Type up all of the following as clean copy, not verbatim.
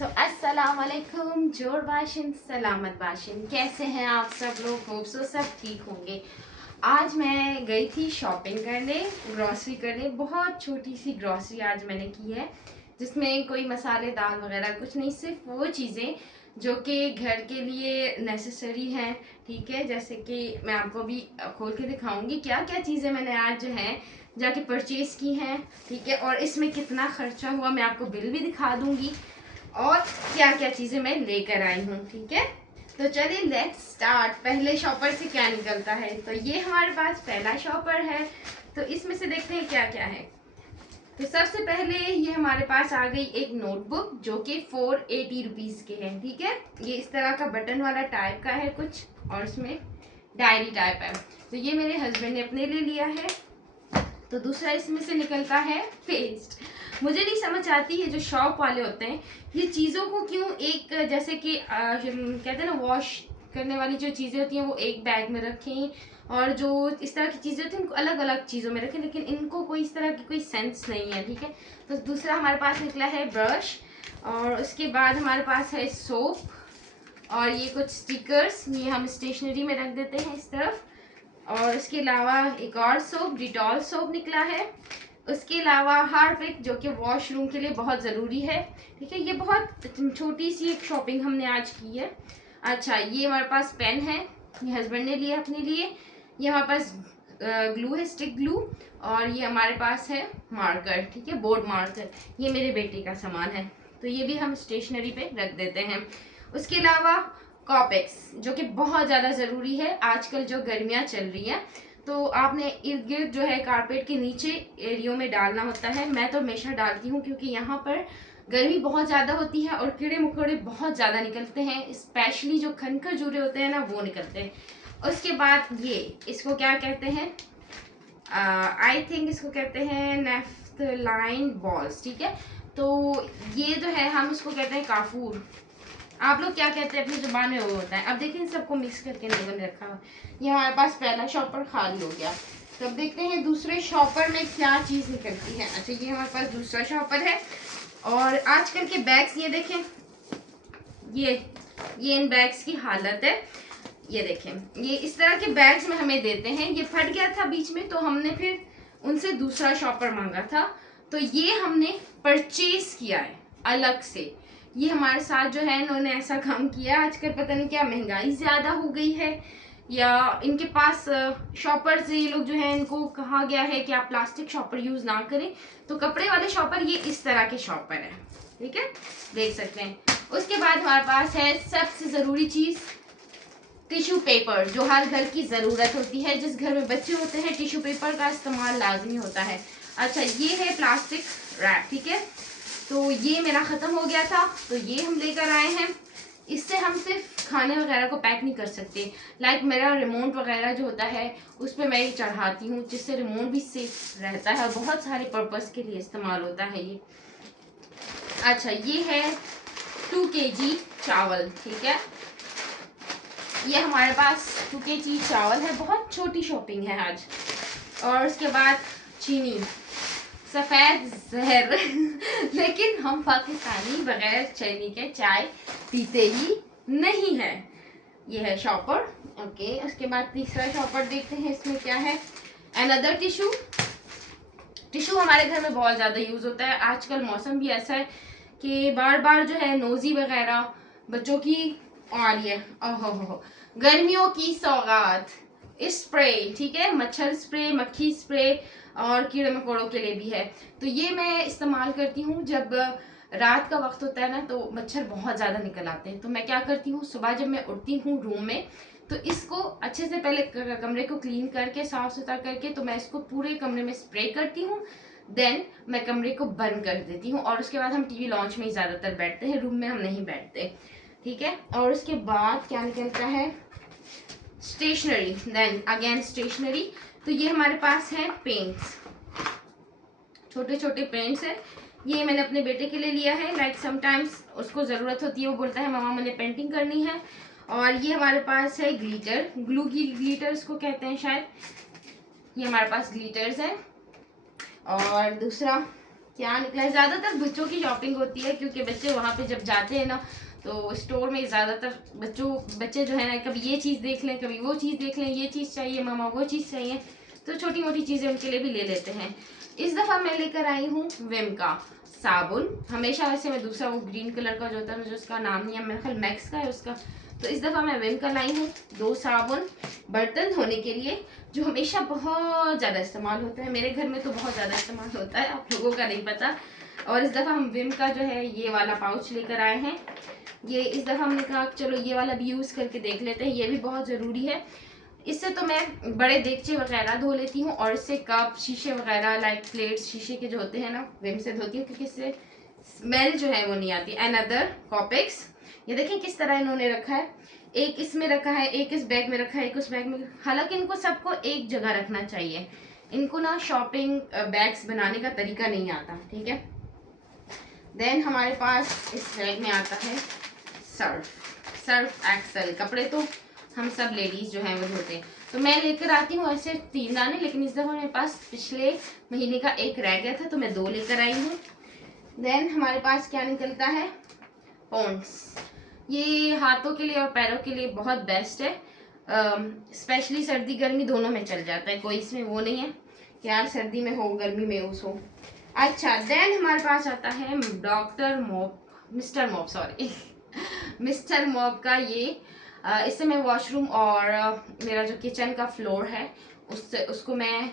अस्सलाम वालेकुम जोर बाशिन सलामत बाशिन, कैसे हैं आप सब लोग? होप सो सब ठीक होंगे। आज मैं गई थी शॉपिंग करने, ग्रॉसरी करने। बहुत छोटी सी ग्रॉसरी आज मैंने की है, जिसमें कोई मसाले दाल वगैरह कुछ नहीं, सिर्फ वो चीज़ें जो कि घर के लिए नेसेसरी हैं। ठीक है, जैसे कि मैं आपको भी खोल के दिखाऊंगी क्या क्या चीज़ें मैंने आज जो है जाके परचेज़ की हैं। ठीक है, और इसमें कितना खर्चा हुआ मैं आपको बिल भी दिखा दूंगी, और क्या क्या चीजें मैं लेकर आई हूँ। ठीक है, तो चलिए लेट्स स्टार्ट। पहले शॉपर से क्या निकलता है, तो ये हमारे पास पहला शॉपर है। तो इसमें से देखते हैं क्या क्या है। तो सबसे पहले ये हमारे पास आ गई एक नोटबुक जो कि 480 रुपीज के है। ठीक है, ये इस तरह का बटन वाला टाइप का है कुछ, और इसमें डायरी टाइप है। तो ये मेरे हस्बैंड ने अपने लिए लिया है। तो दूसरा इसमें से निकलता है पेस्ट। मुझे नहीं समझ आती है जो शॉप वाले होते हैं ये चीज़ों को क्यों एक, जैसे कि कहते हैं ना वॉश करने वाली जो चीज़ें होती हैं वो एक बैग में रखें, और जो इस तरह की चीज़ें होती हैं उनको अलग अलग चीज़ों में रखें, लेकिन इनको कोई इस तरह की कोई सेंस नहीं है। ठीक है, तो दूसरा हमारे पास निकला है ब्रश, और उसके बाद हमारे पास है सोप, और ये कुछ स्टिकर्स, ये हम स्टेशनरी में रख देते हैं इस तरफ। और इसके अलावा एक और सोप, डिटॉल सोप निकला है। उसके अलावा हार्पिक जो कि वॉशरूम के लिए बहुत ज़रूरी है। ठीक है, ये बहुत छोटी सी एक शॉपिंग हमने आज की है। अच्छा, ये हमारे पास पेन है, ये हस्बैंड ने लिया अपने लिए। ये हमारे पास ग्लू है, स्टिक ग्लू, और ये हमारे पास है मार्कर। ठीक है, बोर्ड मार्कर, ये मेरे बेटे का सामान है, तो ये भी हम स्टेशनरी पे रख देते हैं। उसके अलावा कॉपेक्स जो कि बहुत ज़्यादा ज़रूरी है आजकल जो गर्मियाँ चल रही हैं, तो आपने इर्द गिर्द जो है कारपेट के नीचे एरियो में डालना होता है। मैं तो हमेशा डालती हूँ क्योंकि यहाँ पर गर्मी बहुत ज़्यादा होती है और कीड़े मकोड़े बहुत ज़्यादा निकलते हैं, स्पेशली जो खनकर जूरे होते हैं ना वो निकलते हैं। उसके बाद ये इसको क्या कहते हैं, आई थिंक इसको कहते हैं नेफ्थलाइन बॉल्स। ठीक है, तो ये जो है हम इसको कहते हैं काफूर, आप लोग क्या कहते हैं अपनी जुबान में वो होता है। अब देखिए इन सबको मिक्स करके लोगों ने रखा हुआ। ये हमारे पास पहला शॉपर खाली हो गया। तो अब देखते हैं दूसरे शॉपर में क्या चीज़ निकलती है। अच्छा, ये हमारे पास दूसरा शॉपर है, और आजकल के बैग्स ये देखें, ये इन बैग्स की हालत है। ये देखें, ये इस तरह के बैग्स में हमें देते हैं। ये फट गया था बीच में, तो हमने फिर उनसे दूसरा शॉपर मांगा था, तो ये हमने परचेज किया है अलग से। ये हमारे साथ जो है इन्होंने ऐसा काम किया। आजकल पता नहीं क्या महंगाई ज़्यादा हो गई है, या इनके पास शॉपर्स, ये लोग जो है इनको कहा गया है कि आप प्लास्टिक शॉपर यूज़ ना करें, तो कपड़े वाले शॉपर ये इस तरह के शॉपर है। ठीक है, देख सकते हैं। उसके बाद हमारे पास है सबसे ज़रूरी चीज़ टिश्यू पेपर, जो हर घर की ज़रूरत होती है। जिस घर में बच्चे होते हैं टिश्यू पेपर का इस्तेमाल लाजमी होता है। अच्छा, ये है प्लास्टिक रैप। ठीक है, तो ये मेरा ख़त्म हो गया था, तो ये हम लेकर आए हैं। इससे हम सिर्फ खाने वगैरह को पैक नहीं कर सकते, लाइक मेरा रिमोट वगैरह जो होता है उस पर मैं ये चढ़ाती हूँ, जिससे रिमोट भी सेफ रहता है और बहुत सारे पर्पज़ के लिए इस्तेमाल होता है ये। अच्छा, ये है 2 kg चावल। ठीक है, ये हमारे पास 2 kg चावल है, बहुत छोटी शॉपिंग है आज। और उसके बाद चीनी, सफ़ेद जहर लेकिन हम पाकिस्तानी बगैर चीनी के चाय पीते ही नहीं है। ये है शॉपर। ओके, उसके बाद तीसरा शॉपर देखते हैं इसमें क्या है। Another tissue. टिशू हमारे घर में बहुत ज़्यादा यूज़ होता है। आजकल मौसम भी ऐसा है कि बार बार जो है नोज़ी वगैरह बच्चों की आ रही है। ओहो, गर्मियों की सौगात स्प्रे। ठीक है, मच्छर स्प्रे, मक्खी स्प्रे, और कीड़े मकोड़ों के लिए भी है। तो ये मैं इस्तेमाल करती हूँ जब रात का वक्त होता है ना, तो मच्छर बहुत ज़्यादा निकल आते हैं। तो मैं क्या करती हूँ, सुबह जब मैं उठती हूँ रूम में, तो इसको अच्छे से पहले कमरे को क्लीन करके साफ़ सुथरा करके, तो मैं इसको पूरे कमरे में स्प्रे करती हूँ। देन मैं कमरे को बंद कर देती हूँ, और उसके बाद हम टीवी लॉन्च में ही ज़्यादातर बैठते हैं, रूम में हम नहीं बैठते। ठीक है, और उसके बाद क्या निकलता है, स्टेशनरी। Then again stationery. तो ये हमारे पास है पेंट्स, छोटे छोटे पेंट्स है। ये मैंने अपने बेटे के लिए लिया है, लाइक समटाइम्स उसको ज़रूरत होती है, वो बोलता है मम्मा मैंने पेंटिंग करनी है। और ये हमारे पास है ग्लिटर, ग्लू की ग्लिटर इसको कहते हैं शायद। ये हमारे पास ग्लिटर्स हैं। और दूसरा क्या निकला है। ज़्यादातर बच्चों की शॉपिंग होती है क्योंकि बच्चे वहाँ पे जब जाते हैं ना तो स्टोर में ज़्यादातर बच्चे जो है ना कभी ये चीज़ देख लें, कभी वो चीज़ देख लें, ये चीज़ चाहिए मामा, वो चीज़ चाहिए, तो छोटी मोटी चीज़ें उनके लिए भी ले लेते हैं। इस दफ़ा मैं लेकर आई हूँ विम का साबुन। हमेशा वैसे मैं दूसरा वो ग्रीन कलर का जो होता है, मुझे उसका नाम नहीं है, मेरे ख्याल मैक्स का है उसका। तो इस दफ़ा मैं विम का लाई हूँ 2 साबुन बर्तन धोने के लिए, जो हमेशा बहुत ज़्यादा इस्तेमाल होता है। मेरे घर में तो बहुत ज़्यादा इस्तेमाल होता है, आप लोगों का नहीं पता। और इस दफ़ा हम विम का जो है ये वाला पाउच लेकर आए हैं। ये इस दफ़ा हमने कहा चलो ये वाला भी यूज़ करके देख लेते हैं, ये भी बहुत ज़रूरी है। इससे तो मैं बड़े देगचे वगैरह धो लेती हूँ और इससे कप शीशे वगैरह लाइक प्लेट्स शीशे के जो होते हैं ना विम से धोती हूँ, क्योंकि इससे स्मेल जो है वो नहीं आती। अनदर कॉपिक्स, ये देखिए किस तरह इन्होंने रखा है, एक इसमें रखा है, एक इस बैग में रखा है, एक उस बैग में। हालांकि इनको सबको एक जगह रखना चाहिए, इनको ना शॉपिंग बैग्स बनाने का तरीका नहीं आता, ठीक है। देन हमारे पास इस बैग में आता है सर्फ एक्सेल। कपड़े तो हम सब लेडीज जो हैं वो धोते हैं, तो मैं लेकर आती हूँ ऐसे 3 दाने, लेकिन इस दफ़ा मेरे पास पिछले महीने का एक रह गया था तो मैं 2 लेकर आई हूँ। देन हमारे पास क्या निकलता है, पॉन्ड्स। ये हाथों के लिए और पैरों के लिए बहुत बेस्ट है, स्पेशली सर्दी गर्मी दोनों में चल जाता है, कोई इसमें वो नहीं है कि यार सर्दी में हो गर्मी में यूज हो। अच्छा, देन हमारे पास आता है मिस्टर मॉप का ये। इससे मैं वॉशरूम और मेरा जो किचन का फ्लोर है उसको मैं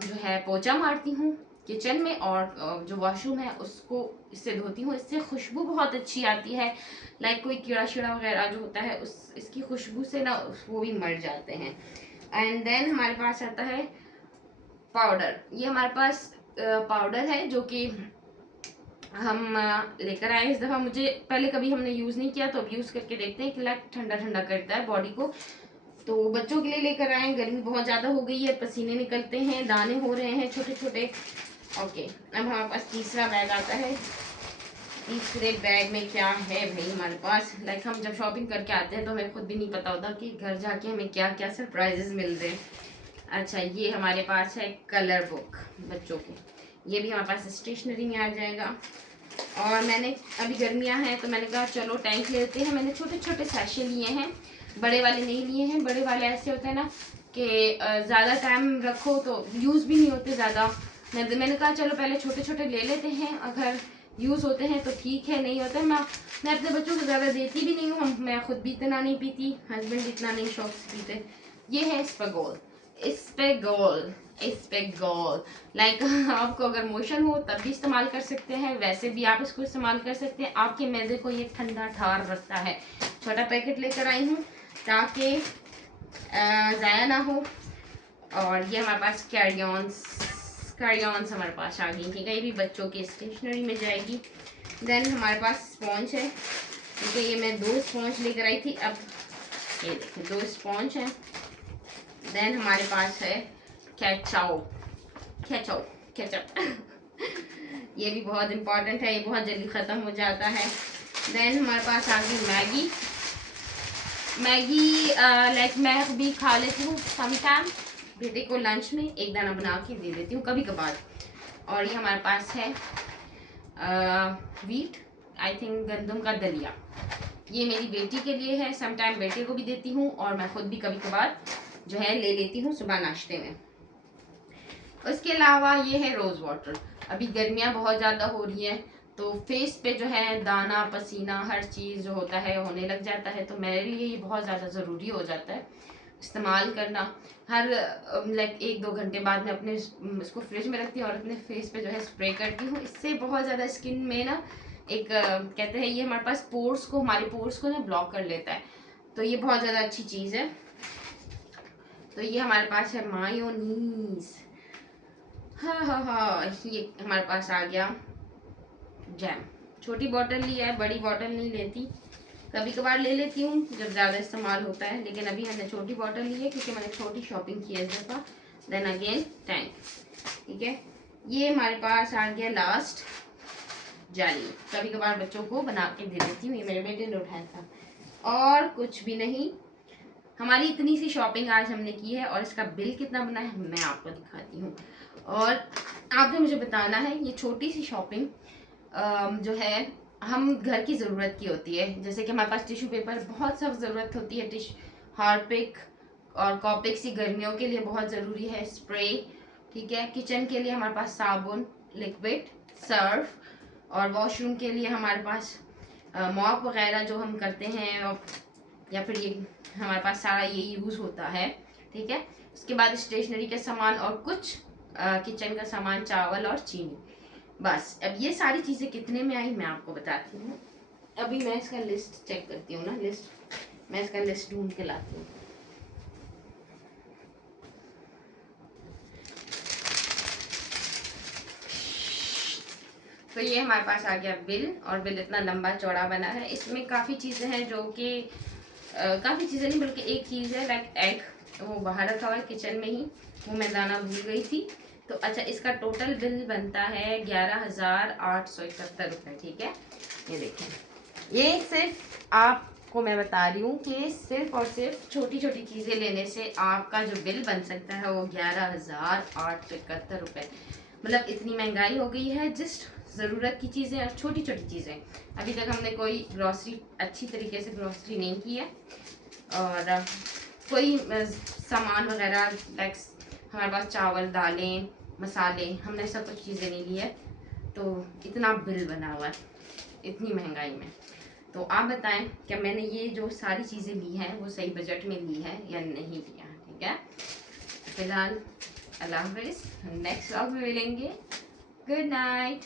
जो है पोछा मारती हूँ किचन में, और जो वॉशरूम है उसको इससे धोती हूँ। इससे खुशबू बहुत अच्छी आती है, लाइक कोई कीड़ा शीड़ा वगैरह जो होता है इसकी खुशबू से ना वो भी मर जाते हैं। एंड देन हमारे पास आता है पाउडर। ये हमारे पास पाउडर है जो कि हम लेकर आए इस दफ़ा। मुझे पहले कभी हमने यूज़ नहीं किया तो अब यूज़ करके देखते हैं कि लाइक ठंडा ठंडा करता है बॉडी को। तो बच्चों के लिए लेकर आए, गर्मी बहुत ज़्यादा हो गई है, पसीने निकलते हैं, दाने हो रहे हैं छोटे छोटे। ओके, अब हमारे पास तीसरा बैग आता है। तीसरे बैग में क्या है भाई हमारे पास, लाइक हम जब शॉपिंग करके आते हैं तो हमें खुद भी नहीं पता होता कि घर जाके हमें क्या क्या सरप्राइजेस मिल रहे हैं। अच्छा, ये हमारे पास है कलर बुक बच्चों की, ये भी हमारे पास स्टेशनरी में आ जाएगा। और मैंने अभी गर्मियां हैं तो मैंने कहा चलो टैंक लेते हैं। मैंने छोटे छोटे सैशे लिए हैं, बड़े वाले नहीं लिए हैं। बड़े वाले ऐसे होते हैं ना कि ज़्यादा टाइम रखो तो यूज़ भी नहीं होते ज़्यादा। मैंने कहा चलो पहले छोटे छोटे ले लेते हैं, अगर यूज़ होते हैं तो ठीक है, नहीं होता है मैं अपने बच्चों को ज़्यादा देती भी नहीं हूँ, मैं खुद भी इतना नहीं पीती, हस्बैंड इतना नहीं शौक से पीते। ये है स्पेगोल लाइक आपको अगर मोशन हो तब भी इस्तेमाल कर सकते हैं, वैसे भी आप इसको इस्तेमाल कर सकते हैं। आपके मैदे को ये ठंडा ठार रखता है। छोटा पैकेट लेकर आई हूँ ताकि ज़ाया ना हो। और ये हमारे पास कैरियॉन्स हमारे पास आ गई, ठीक है, ये भी बच्चों की स्टेशनरी में जाएगी। देन हमारे पास स्पॉन्ज है, ठीक है, ये मैं 2 स्पॉन्ज लेकर आई थी, अब ये देखिए 2 स्पॉन्ज हैं। देन हमारे पास है केचप ये भी बहुत इंपॉर्टेंट है, ये बहुत जल्दी ख़त्म हो जाता है। देन हमारे पास आ गई मैगी लाइक मैं भी खा लेती हूँ समटाइम, बेटे को लंच में एक दाना बना के दे देती हूँ कभी कभार। और ये हमारे पास है व्हीट, आई थिंक गंदम का दलिया, ये मेरी बेटी के लिए है, समटाइम बेटे को भी देती हूँ और मैं खुद भी कभी कभार जो है ले लेती हूँ सुबह नाश्ते में। उसके अलावा ये है रोज़ वाटर। अभी गर्मियाँ बहुत ज़्यादा हो रही हैं तो फेस पे जो है दाना पसीना हर चीज़ जो होता है होने लग जाता है, तो मेरे लिए ये बहुत ज़्यादा ज़रूरी हो जाता है इस्तेमाल करना। हर लाइक 1-2 घंटे बाद मैं अपने इसको फ्रिज में रखती हूँ और अपने फेस पे जो है स्प्रे करती हूँ। इससे बहुत ज़्यादा स्किन में ना एक कहते हैं ये हमारे पास हमारे पोर्स को ना ब्लॉक कर लेता है, तो ये बहुत ज़्यादा अच्छी चीज़ है। तो ये हमारे पास है मायोनीज, हाँ ये हमारे पास आ गया जैम। छोटी बोतल ली है, बड़ी बोतल नहीं लेती, कभी कभार ले लेती हूँ जब ज़्यादा इस्तेमाल होता है, लेकिन अभी हमने छोटी बोतल ली है क्योंकि मैंने छोटी शॉपिंग की है इस दफ़ा। देन अगेन टैंक, ठीक है। ये हमारे पास आ गया लास्ट जाली, कभी कभार बच्चों को बना के दे देती हूँ, ये मेरे बेटे ने उठाया था। और कुछ भी नहीं, हमारी इतनी सी शॉपिंग आज हमने की है और इसका बिल कितना बना है मैं आपको दिखाती हूँ। और आपने मुझे बताना है ये छोटी सी शॉपिंग जो है हम घर की ज़रूरत की होती है। जैसे कि हमारे पास टिश्यू पेपर बहुत सख्त ज़रूरत होती है, हार्पिक और कॉपिक्स गर्मियों के लिए बहुत ज़रूरी है, स्प्रे, ठीक है। किचन के लिए हमारे पास साबुन, लिक्विड, सर्फ, और वॉशरूम के लिए हमारे पास मॉप वगैरह जो हम करते हैं, या फिर ये हमारे पास सारा ये यूज़ होता है, ठीक है। उसके बाद स्टेशनरी के सामान और कुछ किचन का सामान, चावल और चीनी, बस। अब ये सारी चीज़ें कितने में आई मैं आपको बताती हूँ। अभी मैं इसका लिस्ट चेक करती हूँ ना, मैं इसका लिस्ट ढूंढ के लाती हूँ। तो ये हमारे पास आ गया बिल, और बिल इतना लंबा चौड़ा बना है। इसमें काफ़ी चीज़ें हैं जो कि काफ़ी चीज़ें नहीं बल्कि एक चीज़ है, लाइक एग, वो बाहर रखा हुआ है किचन में ही, वो मैं लाना भूल गई थी। तो अच्छा, इसका टोटल बिल बनता है 11,871 रुपये, ठीक है। ये देखें, ये सिर्फ आपको मैं बता रही हूँ कि सिर्फ और सिर्फ छोटी छोटी चीज़ें लेने से आपका जो बिल बन सकता है वो 11,871 रुपये। मतलब इतनी महंगाई हो गई है, जस्ट ज़रूरत की चीज़ें और छोटी छोटी चीज़ें। अभी तक हमने कोई ग्रॉसरी अच्छी तरीके से ग्रॉसरी नहीं की है, और कोई सामान वगैरह लाइक हमारे पास चावल, दालें, मसाले, हमने सब कुछ चीज़ें नहीं ली है। तो इतना बिल बना हुआ है इतनी महंगाई में। तो आप बताएं क्या मैंने ये जो सारी चीज़ें ली हैं वो सही बजट में ली है या नहीं लिया, ठीक है। फिलहाल अल्लाह हाफिज़, नेक्स्ट व्लॉग में मिलेंगे। Good night.